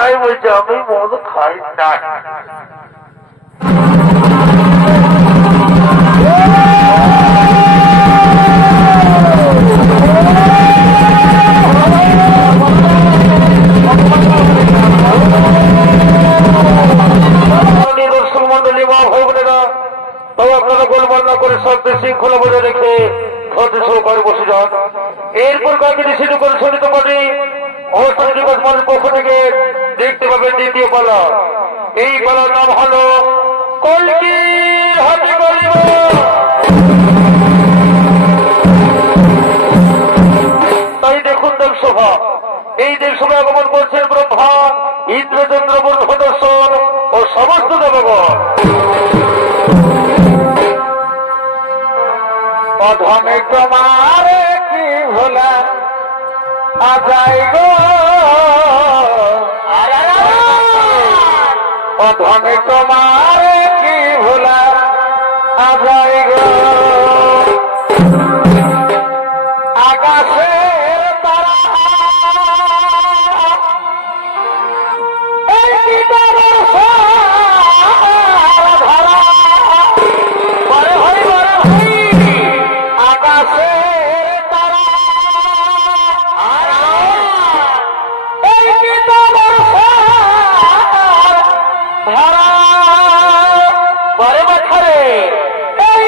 তাই বলছে আমি মদ খাই না। দর্শক মন্ডলী মা ভাই বোনেরা, তবে আপনারা গোলমাল না করে শান্তি শৃঙ্খলা বজায় রেখে ধৈর্য সহকারে বসে যান। এরপর কাকে রিসিভ করে শুনতে পারি অনুষ্ঠান দিবস মানুষ পক্ষ থেকে দেখতে পাবেন দ্বিতীয় পালা। এই পালার নাম হলো কলকির হাতি গলিব। তাই দেখুন দেবসভা, এই দেবসভায় আগমন করছেন ব্রহ্মা, ইন্দ্রচন্দ্র বর্ধদর্শন ও সমস্ত দেবগণ। অধমে তোমার কি ভোলা আজাই গো, অধমে তোমার কি ভোলা আজাই গো। আকাশের তারা ধারা পরে বছরে এই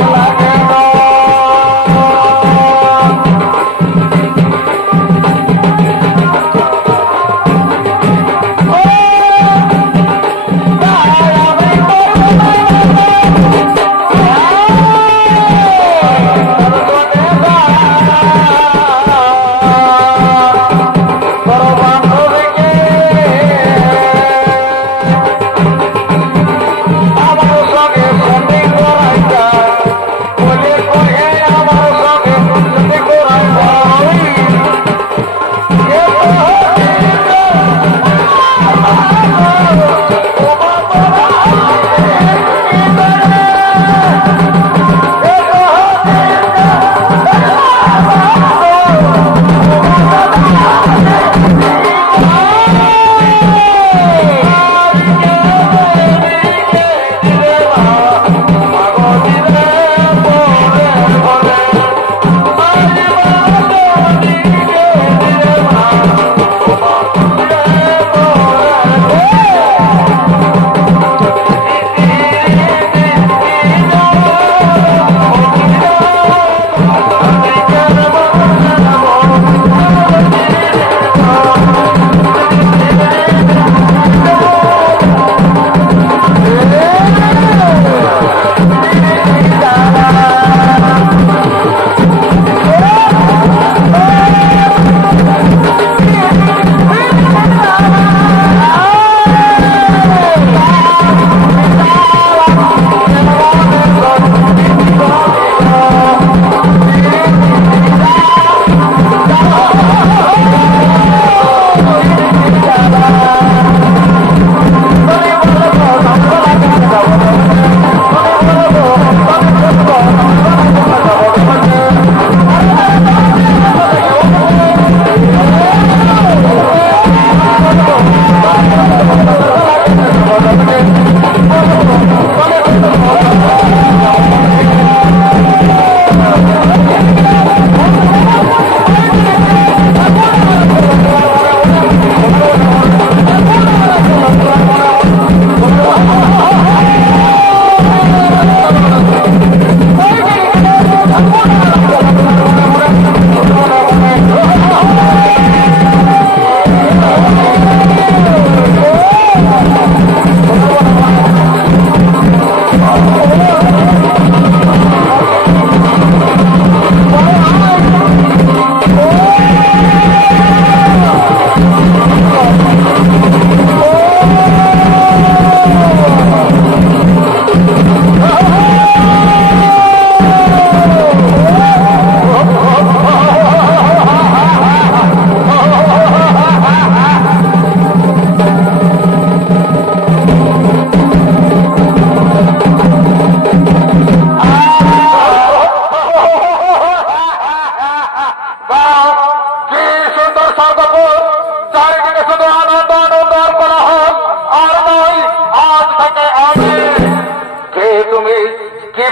Hola.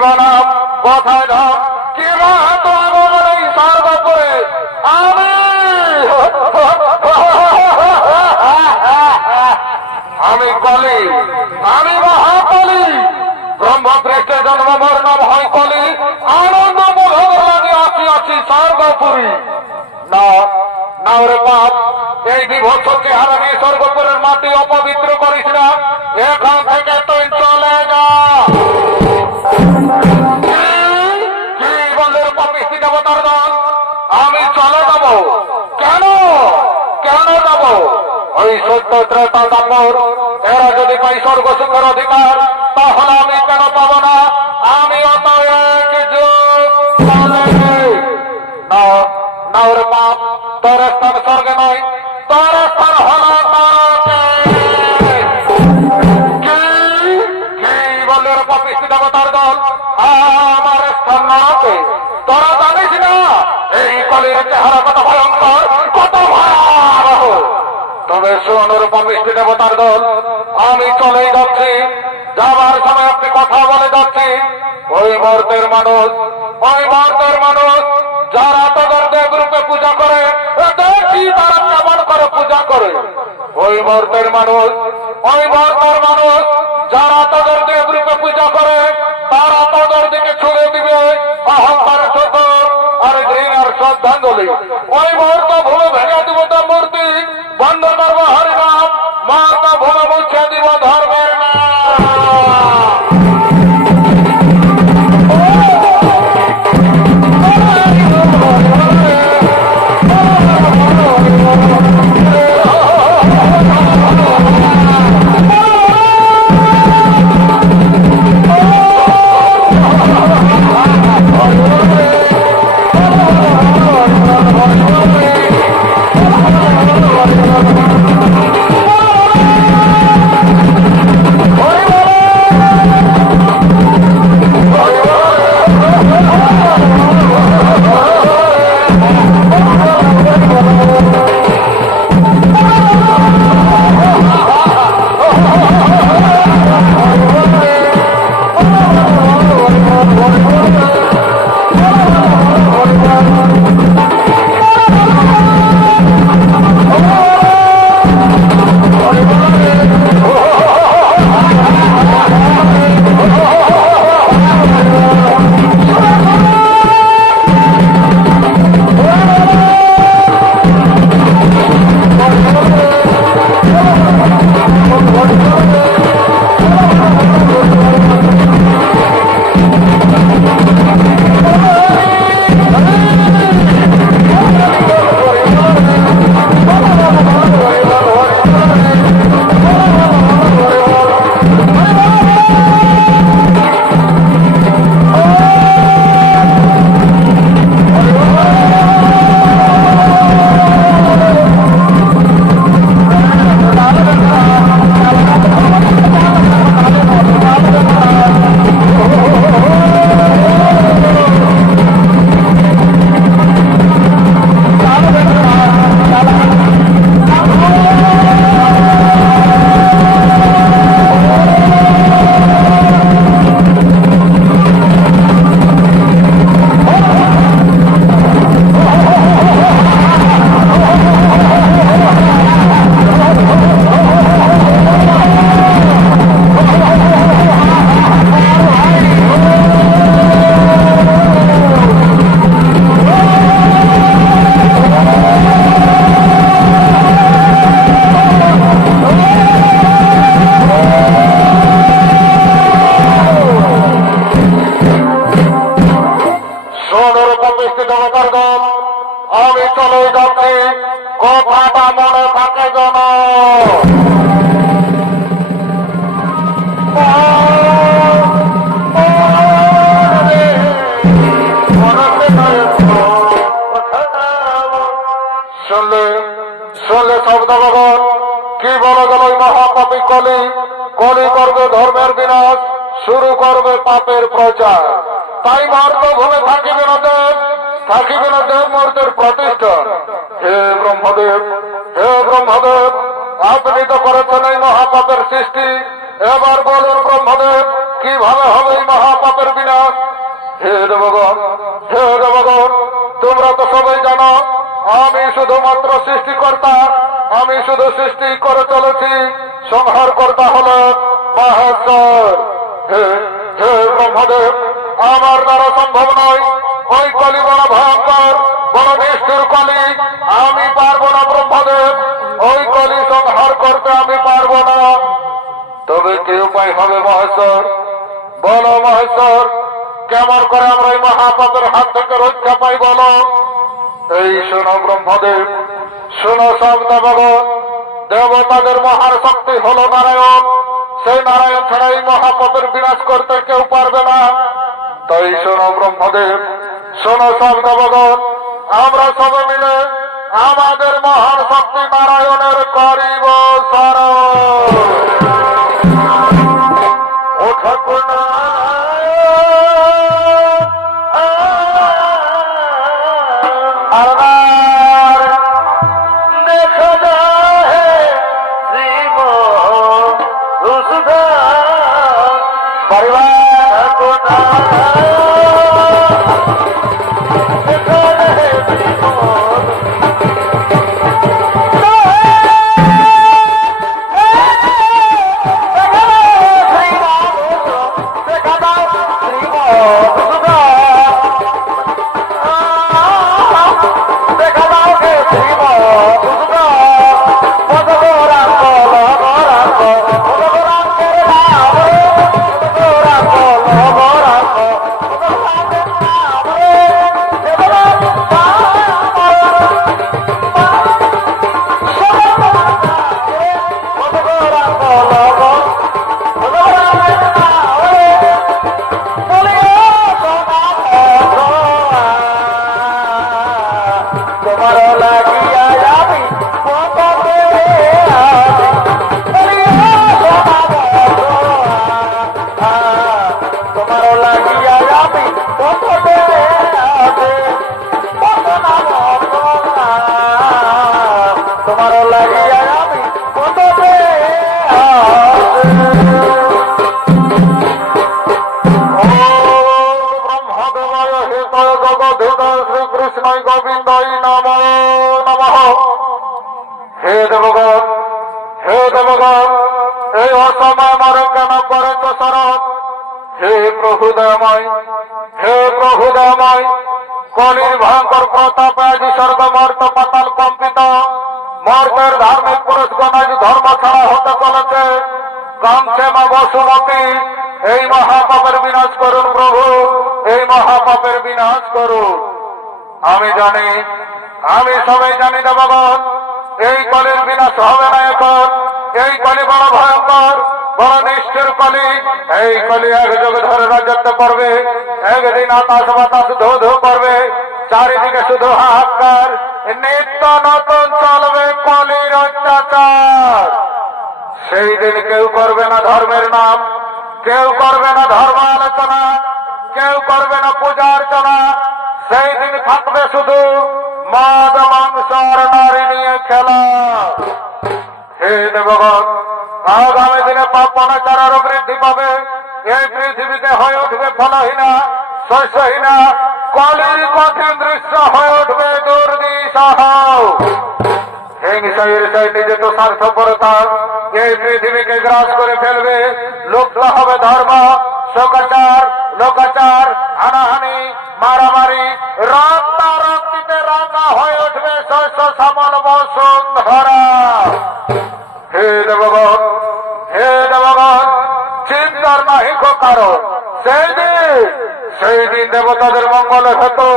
বানাম কথায় না কি বা তোমার এই সর্বপুরে আমি আমি কলি আমি মহাকলি ব্রহ্মপৃষ্ঠে জন্ম মোর নাম হয় কলি আনন্দ লাগে আছি স্বর্গপুরী না না ওরে পাপ এই বিভৎস চেহারা নিয়ে স্বর্গপুরের মাটি অপবিত্র করিস না এখান থেকে তুই চলে যা কি বলে পাপিষ্টি দেবতার দল আমি চলে যাব কেন কেন যাব ওই সত্য ত্রেতা দাপর এরা যদি পাই স্বর্গ সুখের অধিকার তাহলে আমি কেন পাব না আমি অত এক যুগ না ওরে পাপ তোর স্থান স্বর্গে নয় তোর স্থান হল কি বলে পাপিষ্টি দেবতার দল আমার স্থান নরকে তোরা জানিস না এই কলির চেহারা কত ভয়ঙ্কর কত ভয়াবহ তবে শোনোর পাপিষ্টি দেবতার দল আমি চলেই যাচ্ছি যাবার সময় আপনি কথা বলে যাচ্ছি ওই মর্তের মানুষ যারা তাদের দেব রূপে পূজা করে দেখি তারা কেমন করে পূজা করে ওই মর্তের মানুষ যারা তাদের দেব রূপে পূজা করে তারা তাদের দিকে ছুড়ে দিবে অহংকার ছোট আর ঘৃণার শ্রদ্ধাঞ্জলি ওই মুহূর্ত ভূমি ভেঙে দিব তার মূর্তি বন্ধ করবো হরিনাম মাতা ভূমি মুছে দিব ধর্মের নাম শুরু করবে পাপের প্রচার তাই মর্তভূমে থাকিবে না দেব মূর্তির প্রতিষ্ঠা হে ব্রহ্মদেব আপনি তো করেছেন এই মহাপাপের সৃষ্টি এবার বলুন ব্রহ্মদেব কিভাবে হবে এই মহাপাপের বিনাশ? হে দেবগণ, হে দেবগণ, তোমরা তো সবাই জানো আমি শুধুমাত্র সৃষ্টিকর্তা, আমি শুধু সৃষ্টি করে চলেছি, সংহার কর্তা হল মহেশ্বর। হে হে ব্রহ্মদেব, আমার দ্বারা সম্ভব নয়। ওই কলি বড় ভয়ঙ্কর, বড় নিষ্ঠুর কলি, আমি পারবো না ব্রহ্মদেব, ওই কলি সংহার করতে আমি পারবো না। তবে কি উপায় হবে মহেশ্বর? বলো মহেশ্বর, কেমন করে আমরা এই মহাপাপের হাত থেকে রক্ষা পাই বলো? এই শোনো ব্রহ্মদেব, শোনো সব দেবগণ, দেবতাদের মহান শক্তি হল নারায়ণ। সেই নারায়ণ ছাড়া এই মহাপাপের বিনাশ করতে কেউ পারবে না। তাই শোনো ব্রহ্মদেব, শোনো সব দেবগণ, আমরা সবে মিলে আমাদের মহান শক্তি নারায়ণের করিব শরণ। ও ঠাকুর কলির ভয়ঙ্কর প্রতাপে আজ স্বর্গ মর্ত পাতাল কম্পিত। মর্তের ধার্মিক পুরুষগণ আজ ধর্ম ছাড়া হতে চলেছে। কাঞ্চে মা বসুমতী, এই মহাপাপের বিনাশ করুন প্রভু, এই মহাপাপের বিনাশ করুন। আমি জানি, আমি সবাই জানি দেবগণ, এই কলির বিনাশ হবে না এখন। এই কলি বড় ভয়ঙ্কর, বড় নিষ্ঠুর কলি। এই কলি এক যুগ ধরে রাজত্ব করবে, একদিন আকাশ বাতাস ধো ধো করবে, চারিদিকে শুধু হাহাকার, নিত্য নতুন চলবে কলির অত্যাচার। সেই দিন কেউ করবে না ধর্মের নাম, কেউ করবে না ধর্ম আলোচনা, কেউ করবে না পূজা অর্চনা। সেই দিন থাকবে শুধু মদ মাংস আর নারী নিয়ে খেলা। হে দেবগণ, আগামী দিনে পাপ অনাচার আরো বৃদ্ধি পাবে। এই পৃথিবীতে হয়ে উঠবে ফলহীনা, শস্যহীনা, কলির কঠিন দৃশ্য হয়ে উঠবে দুর্দিশাহ। হিংসা ঈর্ষায় নিজে তো স্বার্থপরতা এই পৃথিবীকে গ্রাস করে ফেলবে। লুপ্ত হবে ধর্ম, শোকাচার, লোকাচার, হানাহানি, মারামারি, রক্তারক্তিতে রাঙা হয়ে উঠবে শস্য শ্যামল বসুন্ধরা। হে দেবগণ, হে দেবগণ, চিন্তার নাহি কারণ। সেই দিন দেবতাদের মঙ্গলে হেতু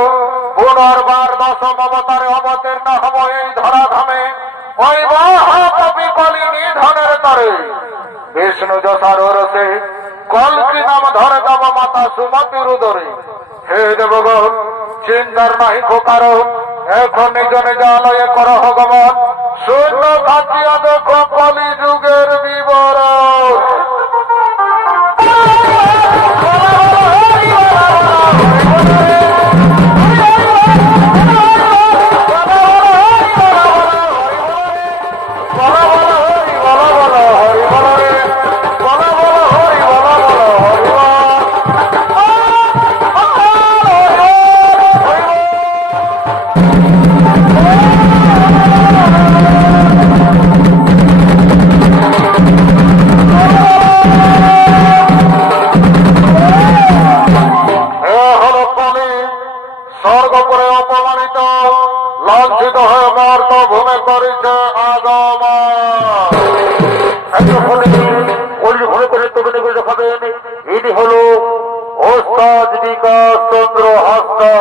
পুনর্বার দশম অবতারে অবতীর্ণ হব এই ধরাধামে। ওই মহাপাপী কলি নিধনের তরে বিষ্ণু যশার রসে কলকি নাম ধরে যাব মাতা সুমতির উদরে। হে দেবগণ, চিন্তার নাহি কারণ। এখন নিজ নিজ আলয়ে কর গমন, শূন্য খাটিয়া দেখো কলি যুগের বিবরণ। হরি বল মমতাজ বিকাশ চন্দ্র হাসদা।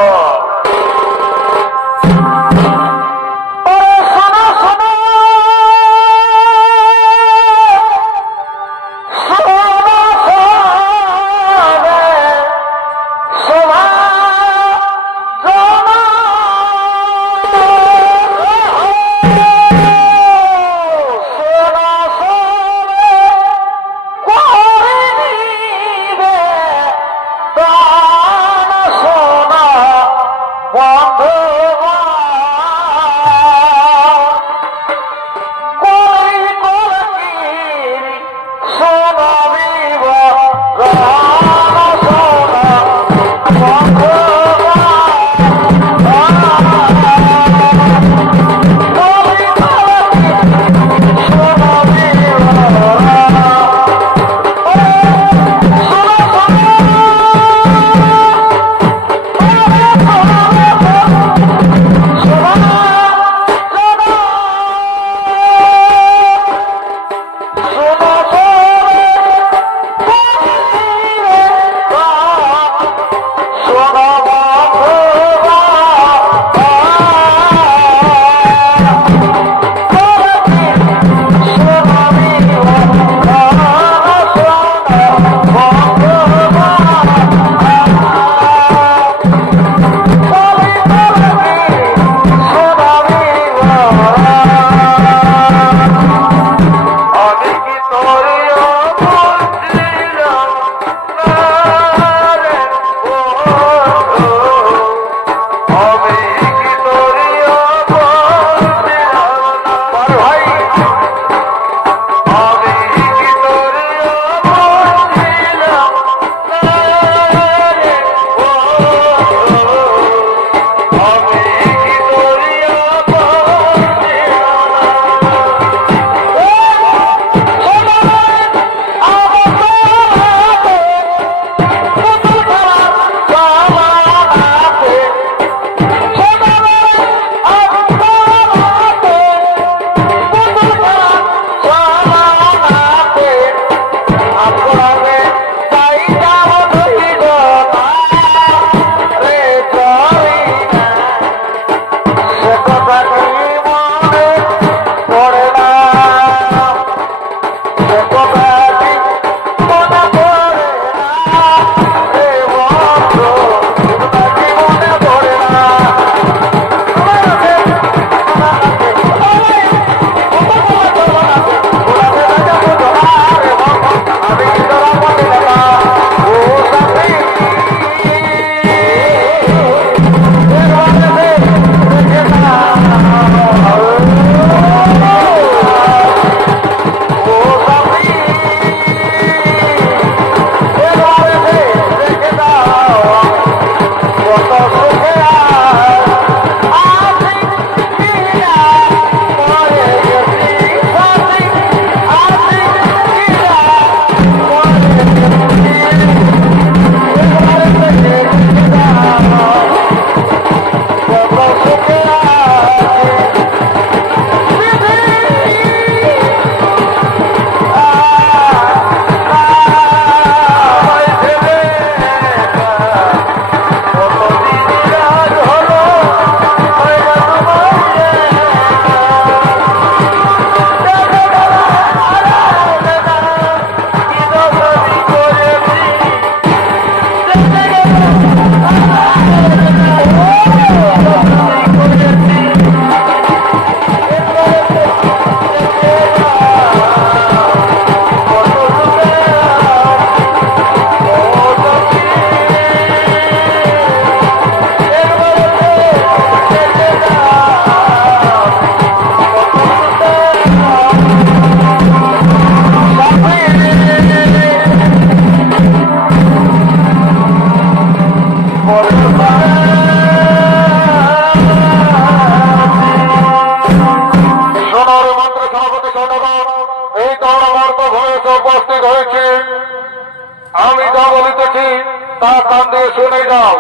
তা কান দিয়ে শুনে যাও।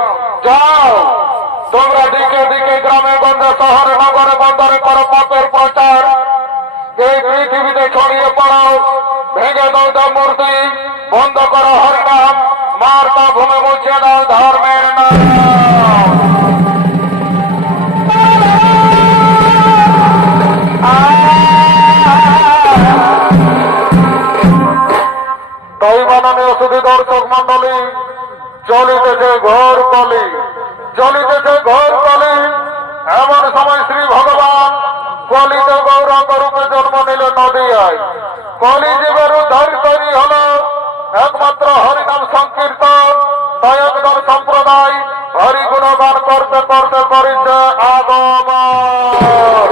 যাও তোমরা দিকে দিকে গ্রামে গঞ্জে শহরে নগরে বন্দরে করো পাপের প্রচার। এই পৃথিবীতে ছড়িয়ে পড়াও, ভেঙে দাও মূর্তি, বন্ধ করো হরিনাম, মার তা ভূমে মুছে দাও। ধর্মের নাম। তাই মাননীয় সুধী দর্শক মন্ডলী, চলিতেছে ঘোর কলি, চলিতেছে ঘোর কলি। এমন সময় শ্রী ভগবান কলিতে গৌরাঙ্গ রূপে জন্ম নিল নদিয়ায়। কলি জীবের উদ্ধার তৈরি হল একমাত্র হরিনাম সংকীর্তন। তাই একদম সম্প্রদায় হরি গুণগান করতে করতে করেছে আগমন।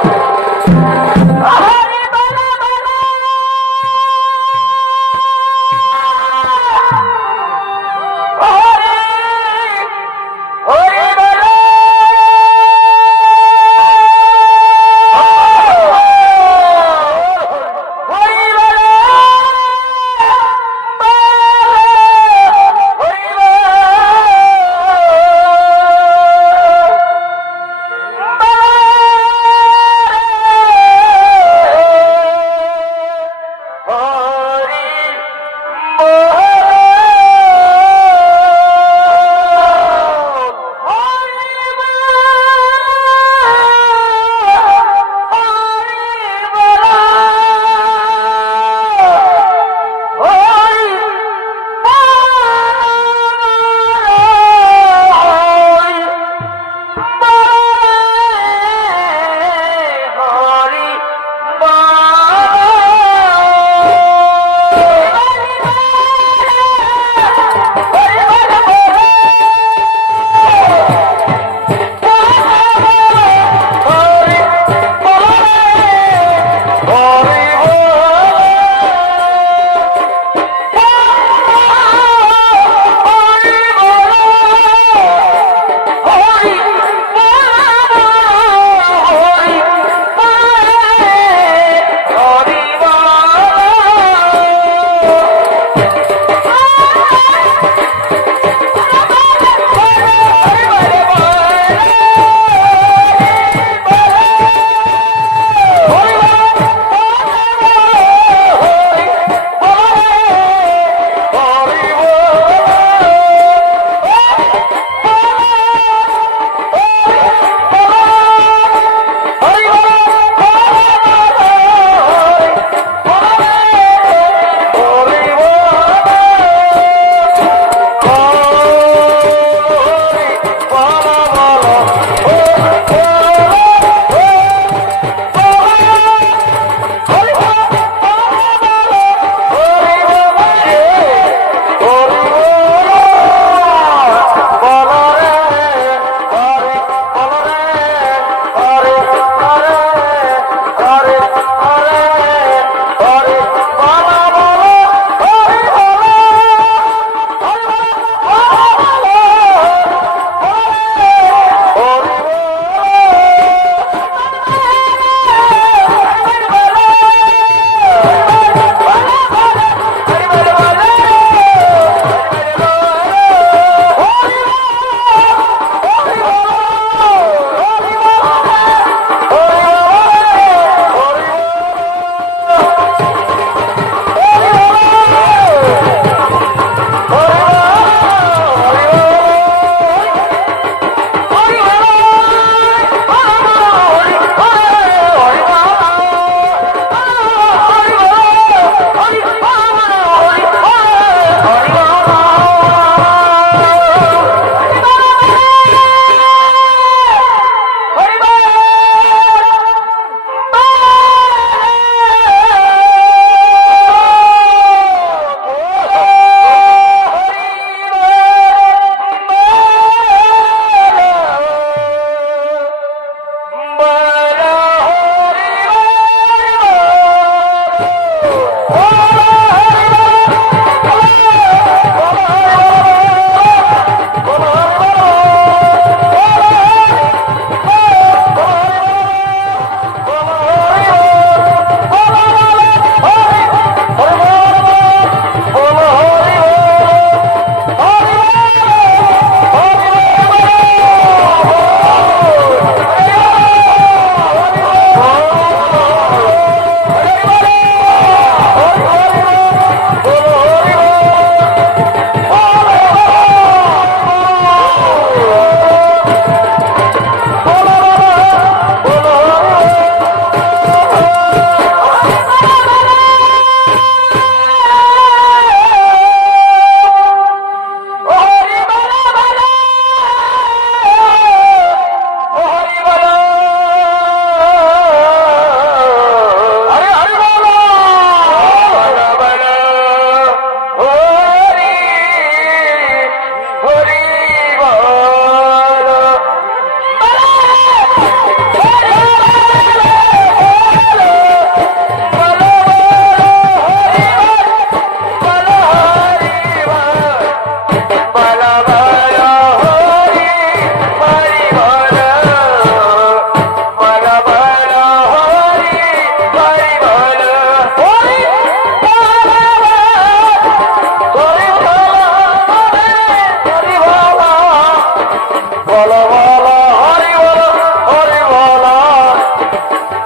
বলো বলো হরি বলো হরি বলো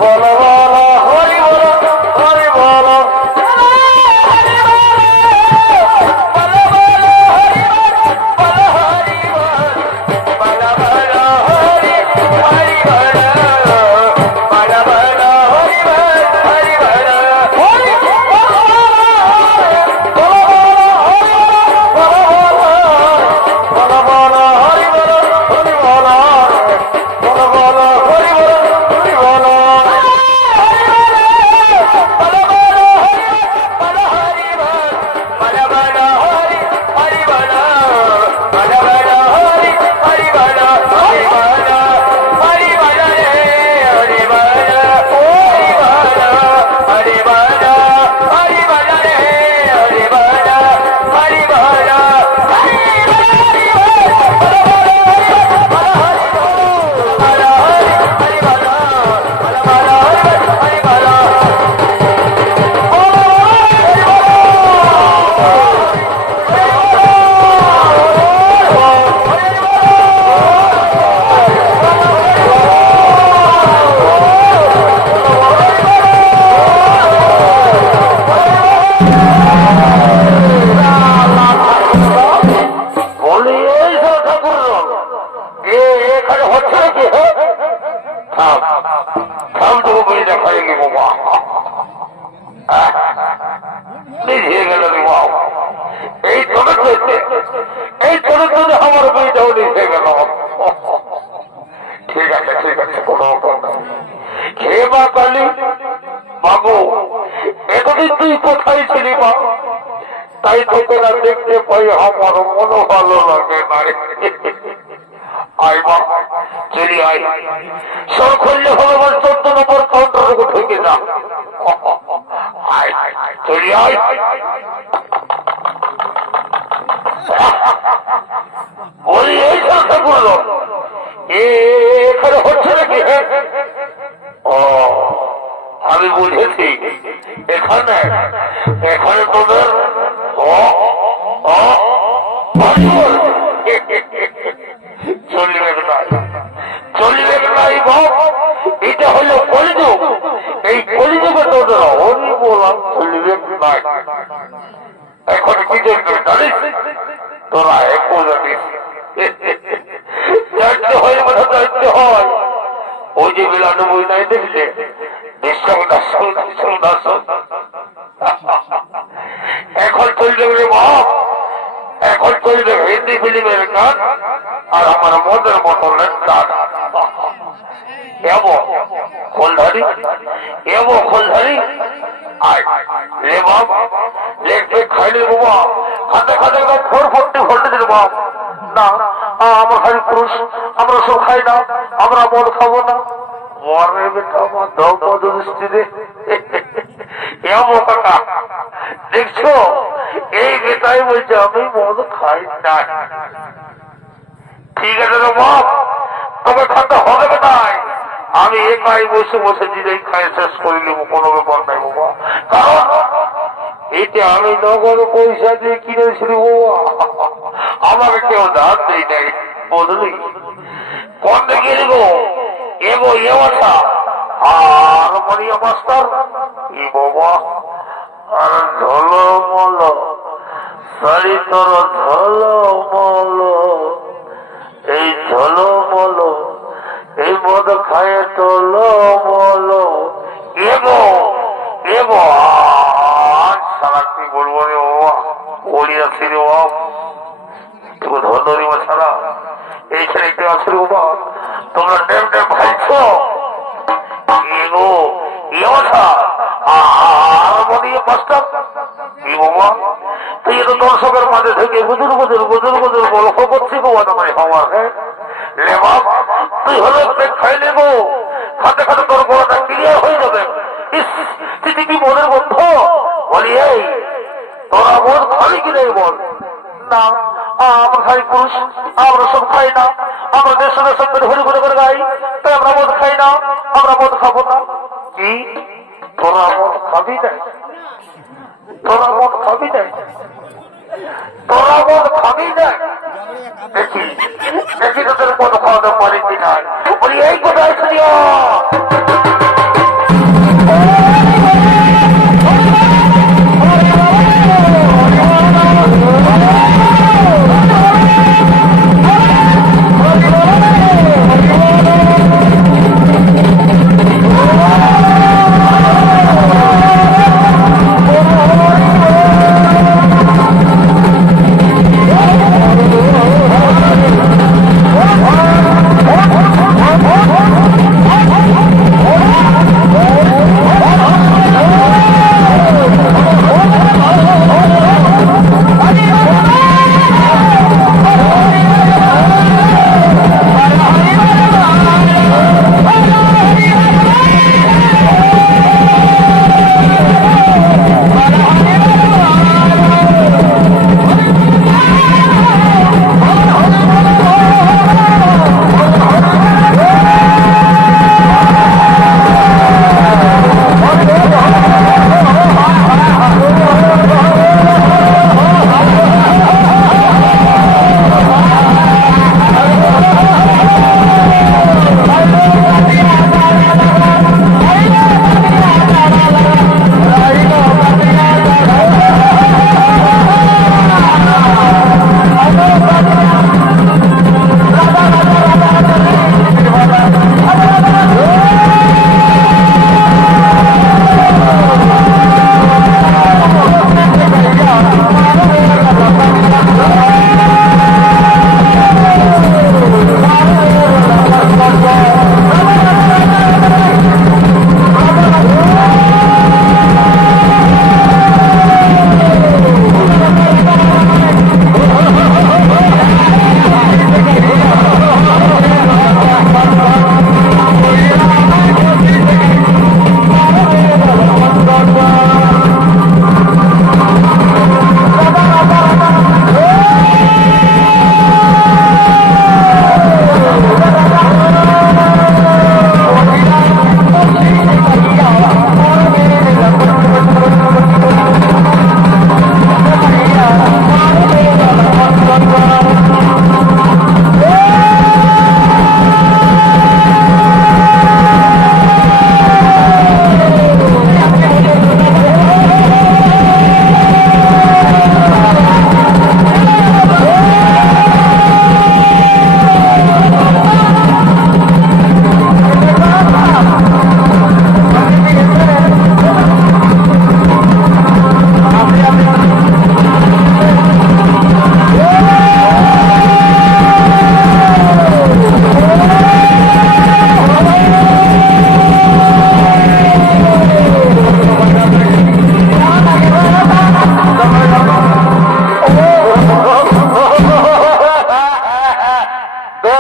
বলো বলো হরি বলো হরি বলো বাবু এতদিন তুই কোথায় ছিলি মা তাই তোকে না দেখতে পাই আমার মনে ভালো লাগে না আয় মা চলি আয় সব খুললে হবে আমার 14 নম্বর কাউন্টারে ঢুকে যা আয় চলি আয় বলি এই সংখ্যা করলো এখানে হচ্ছে নাকি ও আমি বুঝেছি এখানে এখানে তোদের চলবে নাই চলবে নাই বাপ এটা হলো কলিযুগ এই কলিযুগে তোদের হরি বললাম চলবে নাই এখন কি দেখবে জানিস তোরা একটু জানিস দায়িত্ব হয় মানে দায়িত্ব হয় ওই যে বেলানো বই নাই দেখলে এখন চলবে রে বাপ এখন চলবে হিন্দি ফিল্মের গান আর আমার মদের বোতলের গান এমন খোলধারি এমন খোলধারি আয় রে বাপ লেখবে খাইলে বাবা খাতে খাতে ফোর ফোরটি দিল বাপ না আমার খালি পুরুষ আমরা সব খাই না আমরা মদ খাবো না মরে বেটা আমার ধর্ম দৃষ্টিতে কাকা দেখছো এই বেটাই বলছে আমি মদ খাই না ঠিক আছে রে বাপ তবে খাতে হবে বেটাই আমি একাই বসে বসে নিজেই খাই শেষ করে নেব কোনো ব্যাপার নাই বাবা কারণ এটা আমি নগদ পয়সা দিয়ে কিনেছি বাবা আমাকে কেউ দাঁত দেয় নাই বুঝলি কোন দিকে নেবো এগো এ কথা আর মরিয়া মাস্টার ই বাবা আর ঝলমল শাড়ি তোর ঝলমল এই ঝলমল এই মদ খায় টলমল এগো এগো সারা কি বলবো রে বাবা বলিয়া ছিল বাবা ধরি ছাড়া এই ছেলেকে আছে রে বাবা তোমরা ডেম ডেম খাইছো এগো এ কথা আর মনে মাস্টার কি বাবা তুই তো দর্শকের মাঝে থেকে গুজুর গুজুর গুজুর গুজুর গল্প করছি বাবা তোমার হওয়ার হ্যাঁ লে বাপ তুই হলো খাই নেবো খাতে খাতে তোর গলাটা ক্লিয়ার হয়ে যাবে তুই কি মনের বন্ধ বলি এই তোরা মন খালি কি নেই বল না আমরা খাই পুরুষ আমরা সব খাই না আমরা দেশের সঙ্গে ঘুরে ঘুরে করে গাই তাই আমরা মদ খাই না আমরা মদ খাবো না কি তোরা মদ খাবি না তোরা মদ খাবি না তোরা মদ খাবি না দেখি দেখি তোদের মদ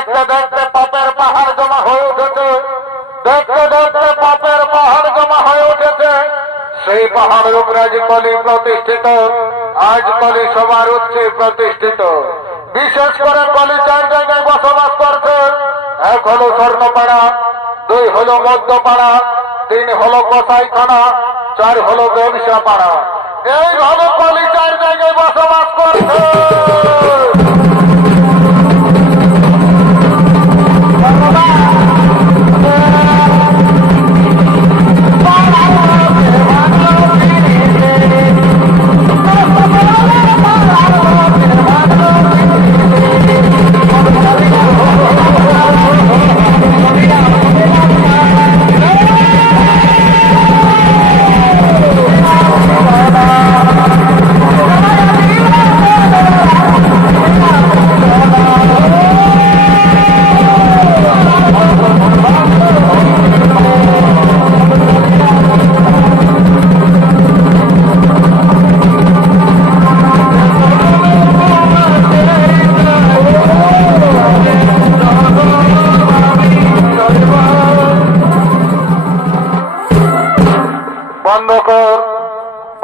দেখতে দেখতে পাপের পাহাড় জমা হয়ে উঠেছে, দেখতে দেখতে পাপের পাহাড় জমা হয়ে উঠেছে। সেই পাহাড়ের উপরে আজ কলি প্রতিষ্ঠিত, আজ কলি সবার উচ্চে প্রতিষ্ঠিত। বিশেষ করে কলি 4 জায়গায় বসবাস করছে। 1 হলো স্বর্ণপাড়া, 2 হলো মধ্যপাড়া, 3 হলো কসাইখানা, 4 হলো ব্যবসা পাড়া। এইভাবে কলি 4 জায়গায় বসবাস করছে।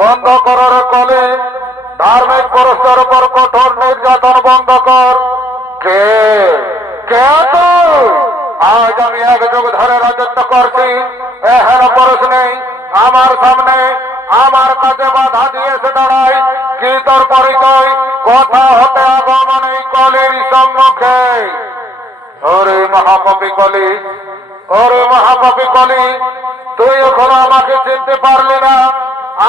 বন্ধ করার কলে ধার্মিক পুরুষদের উপর কঠোর নির্যাতন বন্ধ কর। কে কে তুই? আজ আমি 1 যুগ ধরে রাজত্ব করছি, এহেন পুরুষ নেই আমার সামনে, আমার কাছে বাধা দিয়ে এসে দাঁড়ায়। কি তোর পরিচয়? কথা হতে আগমন এই কলির সম্মুখে। ওরে মহাপাপী কলি, ওরে মহাপাপী কলি, তুই এখন আমাকে চিনতে পারলি না।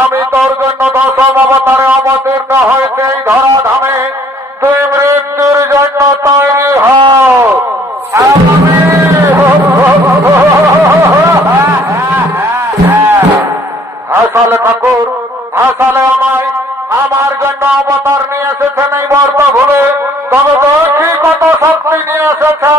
আমি তোর জন্য 10ম অবতারে অবতীর্ণ হয়েছে এই ধরাধামে। তুই মৃত্যুর জন্য তৈরি হ। হাসালে ঠাকুর, হাসালে আমায়। আমার জন্য অবতার নিয়ে এসেছেন এই বর্ত ভুলে, তবে দেখি কত শক্তি নিয়ে এসেছে।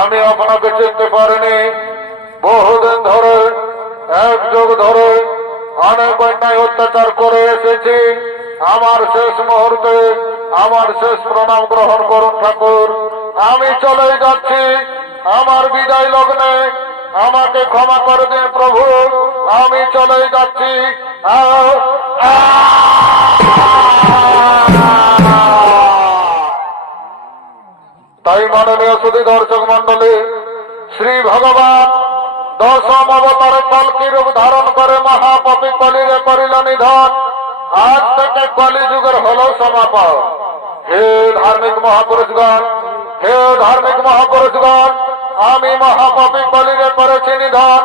আমি আপনাকে চিনতে পারিনি। বহুদিন ধরে, 1 যুগ ধরে অনেক অন্যায় অত্যাচার করে এসেছি। আমার শেষ মুহূর্তে আমার শেষ প্রণাম গ্রহণ করুন ঠাকুর। আমি চলে যাচ্ছি আমার বিদায় লগ্নে। আমাকে ক্ষমা করে দিন প্রভু, আমি চলে যাচ্ছি। তাই মাননীয় সুধী দর্শক মন্ডলী, শ্রী ভগবান 10ম অবতারে কল্কি রূপ ধারণ করে মহাপাপী কলিরে করিল নিধন। আজ থেকে কলি যুগের হল সমাপন। হে ধার্মিক মহাপুরুষগণ, হে ধার্মিক মহাপুরুষগণ, আমি মহাপাপী কলিরে করেছি নিধন।